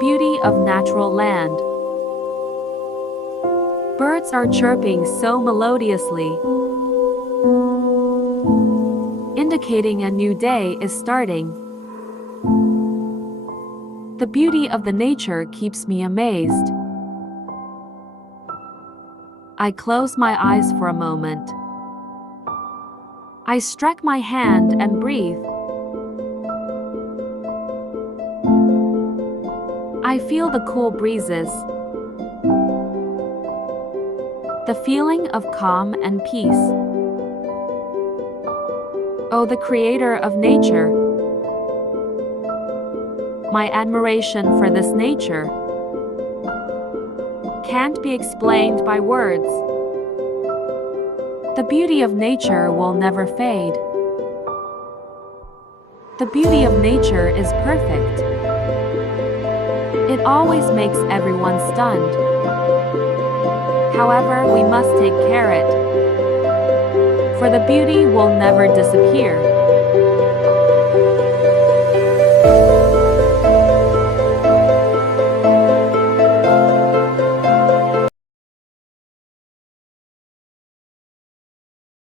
beauty of natural land. Birds are chirping so melodiously, indicating a new day is starting. The beauty of the nature keeps me amazed. I close my eyes for a moment. I stretch my hand and breathe. I feel the cool breezes, the feeling of calm and peace. Oh, the creator of nature. My admiration for this nature can't be explained by words. The beauty of nature will never fade. The beauty of nature is perfect. It always makes everyone stunned. However, we must take care it, for the beauty will never disappear.